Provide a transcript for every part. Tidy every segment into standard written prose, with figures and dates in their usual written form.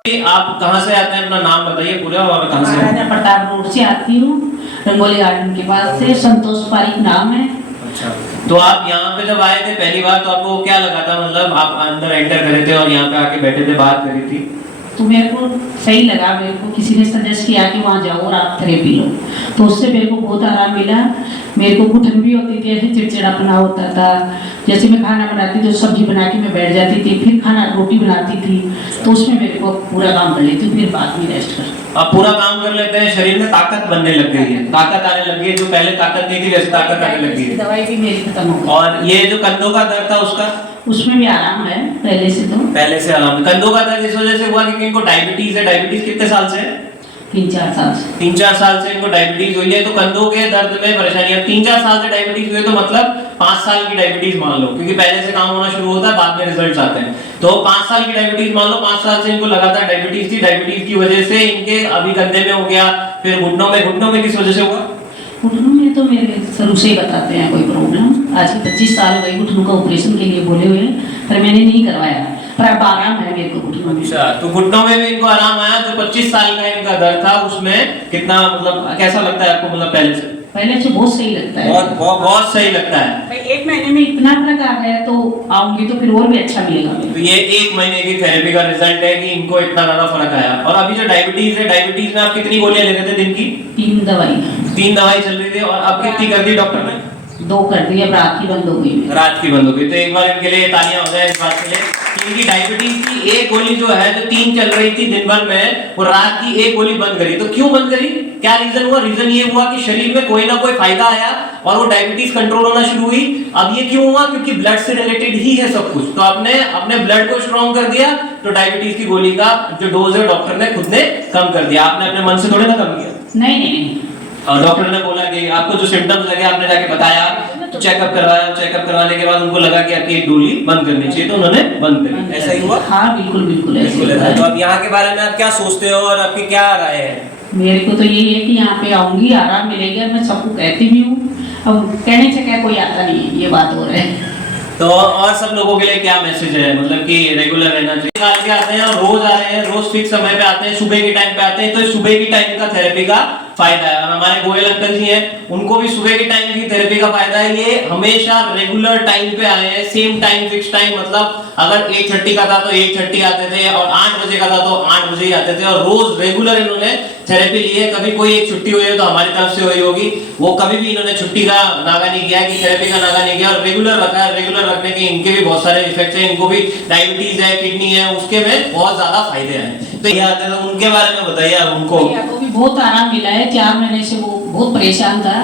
आप कहाँ से आते हैं, अपना नाम बताइए पूरा और कहाँ से? महाराजा प्रताप रोड से आती हूँ, रंगोली गार्डन के पास से। संतोष पारिक नाम है। अच्छा, तो आप यहाँ पे जब आए थे पहली बार तो आपको क्या लगा था? मतलब आप अंदर एंटर करे थे और यहाँ पे आके बैठे थे, बात करी थी, तो मेरे को सही लगा। मेरे को किसी ने सजेस्ट किया कि वहाँ जाओ और आप थेरेपी लो, तो उससे मेरे को बहुत आराम मिला। मेरे को घुटन भी होती थी, ऐसे चिड़चिड़ापना होता था। जैसे मैं खाना बनाती तो सब्जी बना के मैं बैठ जाती थी, फिर खाना रोटी बनाती थी, तो उसमें मेरे को पूरा काम कर लेती हूँ, फिर बाद में रेस्ट कर। आप पूरा काम कर लेते हैं, शरीर में ताकत बनने लग गई है, ताकत आने लगी है, जो पहले ताकत नहीं थी वैसे ताकत आने लगी है। दवाई भी मेरी खत्म हो गई। और ये जो कंधों का दर्द था उसका, उसमें भी आराम है पहले से। तो पहले से आराम है। कंधों का दर्द इस वजह से हुआ क्योंकि इनको डायबिटीज है। डायबिटीज कितने साल से है? 3-4 साल से। 3-4 साल से इनको डायबिटीज हुई है, तो कंधों के दर्द में परेशानी है। 3-4 साल से डायबिटीज हुई तो मतलब 5 साल की डायबिटीज मान लो, क्योंकि पहले से काम होना शुरू होता है, बाद में रिजल्ट्स आते हैं। तो 5 साल की डायबिटीज मान लो, 5 साल से इनको लगातार डायबिटीज थी। डायबिटीज की वजह से इनके अभी कंधे में हो गया, फिर घुटनों में किस वजह से हुआ? घुटनों में तो मेरे शुरू से ही बताते हैं कोई प्रॉब्लम। आज के 25 साल हो गए घुटनों का ऑपरेशन के लिए बोले हुए, पर मैंने नहीं करवाया। पर अब आराम है मेरे को घुटनों में। अच्छा, तो घुटनों में भी इनको आराम आया। जो 25 साल का इनका दर्द था उसमें कितना, मतलब कैसा लगता है आपको? मतलब पहले से बहुत सही लगता है। बहुत सही लगता है। भाई 1 महीने में इतना फर्क आ गया, तो आऊंगी तो फिर और भी अच्छा मिलेगा। तो ये 1 महीने की थेरेपी का रिजल्ट है कि इनको इतना ज्यादा फर्क आया। और अभी जो डायबिटीज है, डायबिटीज में आप कितनी गोलियां ले रहे थे दिन की? 3 दवाई। 3 दवाई चल रही थी। और अब कितनी कर दी डॉक्टर ने? 2 कर दी, अब रात की बंद हो गई। रात की बंद हो गई। तो एक बार इनके लिए तालियां हो जाए इस बात के लिए कि इनकी डायबिटीज की एक गोली जो है, जो 3 चल रही थी दिन भर में, वो रात की एक गोली बंद करी। तो क्यों बंद करी? क्या रीजन हुआ? रीजन ये हुआ कि शरीर में कोई ना कोई फायदा आया और वो डायबिटीज कंट्रोल होना शुरू हुई। अब ये क्यों हुआ? क्योंकि ब्लड से रिलेटेड ही है सब कुछ। तो आपने अपने ब्लड को स्ट्रॉन्ग कर दिया, तो डायबिटीज की गोली का जो डोज है डॉक्टर ने खुद ने कम कर दिया। आपने अपने मन से थोड़े ना कम किया। नहीं। और डॉक्टर ने बोला कि आपको जो सिम्टम्स लगे, आपने जाके बताया, चेकअप करवाया, चेकअप करवाने के बाद उनको लगा कि आपकी एक गोली बंद करनी चाहिए, तो उन्होंने बंद करी। ऐसा ही हुआ? हाँ, बिल्कुल ऐसा। तो अब यहाँ के बारे में आप क्या सोचते हो और आपकी क्या राय है? मेरे को तो यही है कि यहाँ पे आऊंगी, आराम मिलेगा। मैं सबको कहती भी हूँ, अब कहने से क्या कोई आता नहीं है, ये बात हो रहा है। तो और सब लोगों के लिए क्या मैसेज है? मतलब कि रेगुलर रहना चाहिए। निकाल के आते हैं और रोज आ रहे हैं, रोज फिक्स समय पे आते हैं, सुबह के टाइम पे आते हैं, तो सुबह की टाइम का थेरेपी का फायदा है। और हमारे गोयल अंकल जी हैं, उनको भी सुबह के टाइम की थेरेपी का फायदा है। ये हमेशा रेगुलर टाइम पे आए हैं, सेम टाइम, फिक्स टाइम। मतलब अगर 8:30 का था तो 8:30 आते थे, और 8 बजे का था तो 8 बजे ही आते थे, और रोज रेगुलर इन्होंने थेरेपी ली है। कभी कोई एक छुट्टी हुई है तो हमारी तरफ से हुई होगी, वो कभी भी इन्होंने छुट्टी का नागा नहीं किया, कि थेरेपी का नागा नहीं किया, और रेगुलर रखा है। रेगुलर रखने के इनके भी बहुत सारे इफेक्ट्स हैं। इनको भी डायबिटीज है, किडनी है, उसके में बहुत ज्यादा फायदे हैं। तो ये आते हैं, तो उनके बारे में बताइए आप। उनको भी बहुत आराम मिला है। 4 महीने से वो बहुत परेशान था,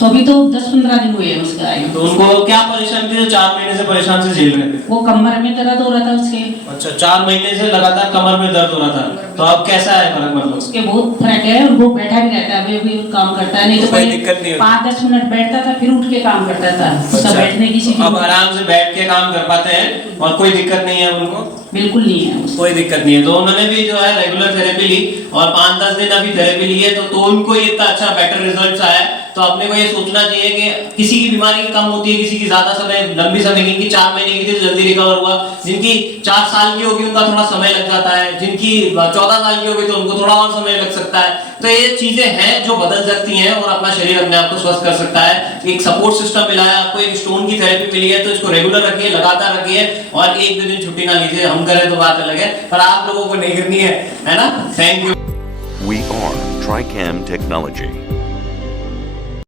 तो अभी तो 10-15 दिन हुए हैं उसका आए। तो उनको क्या परेशानी थी जो 4 महीने से परेशान से झेल रहे थे? वो कमर में दर्द हो रहा था उसके। अच्छा, 4 महीने से लगातार कमर में दर्द हो रहा था। तो अब कैसा है फर्क? मतलब उसके बहुत फर्क है, और वो बैठा भी रहता है, अभी काम करता है। नहीं तो कोई दिक्कत नहीं है। 5-10 मिनट बैठता था, फिर उठ के काम करता था। अच्छा, बैठने की अब आराम से बैठ के काम कर पाते हैं और कोई दिक्कत नहीं है उनको? बिल्कुल नहीं है, कोई दिक्कत नहीं है। तो उन्होंने भी जो है रेगुलर थेरेपी ली और 5-10 दिन अभी थेरेपी ली है, तो उनको इतना अच्छा बेटर रिजल्ट्स आया। तो अपने को ये सोचना चाहिए कि किसी की बीमारी कम होती है, किसी की ज्यादा समय, लंबी समय की। 4 महीने की थी तो जल्दी रिकवर हुआ। जिनकी 4 साल की होगी उनका थोड़ा समय लग जाता है, जिनकी 14 साल की होगी तो उनको थोड़ा और समय लग सकता है। तो ये चीजें हैं जो बदल सकती हैं और अपना शरीर अपने आप को स्वस्थ कर सकता है। एक सपोर्ट सिस्टम मिला है आपको, एक स्टोन की थेरेपी मिली है, तो इसको रेगुलर रखिए, लगातार रखिए, और 1-2 दिन छुट्टी ना लीजिए। हम करें तो बात अलग है, पर आप लोगों को नहीं करनी है ना? Thank you. We are Tricam Technology.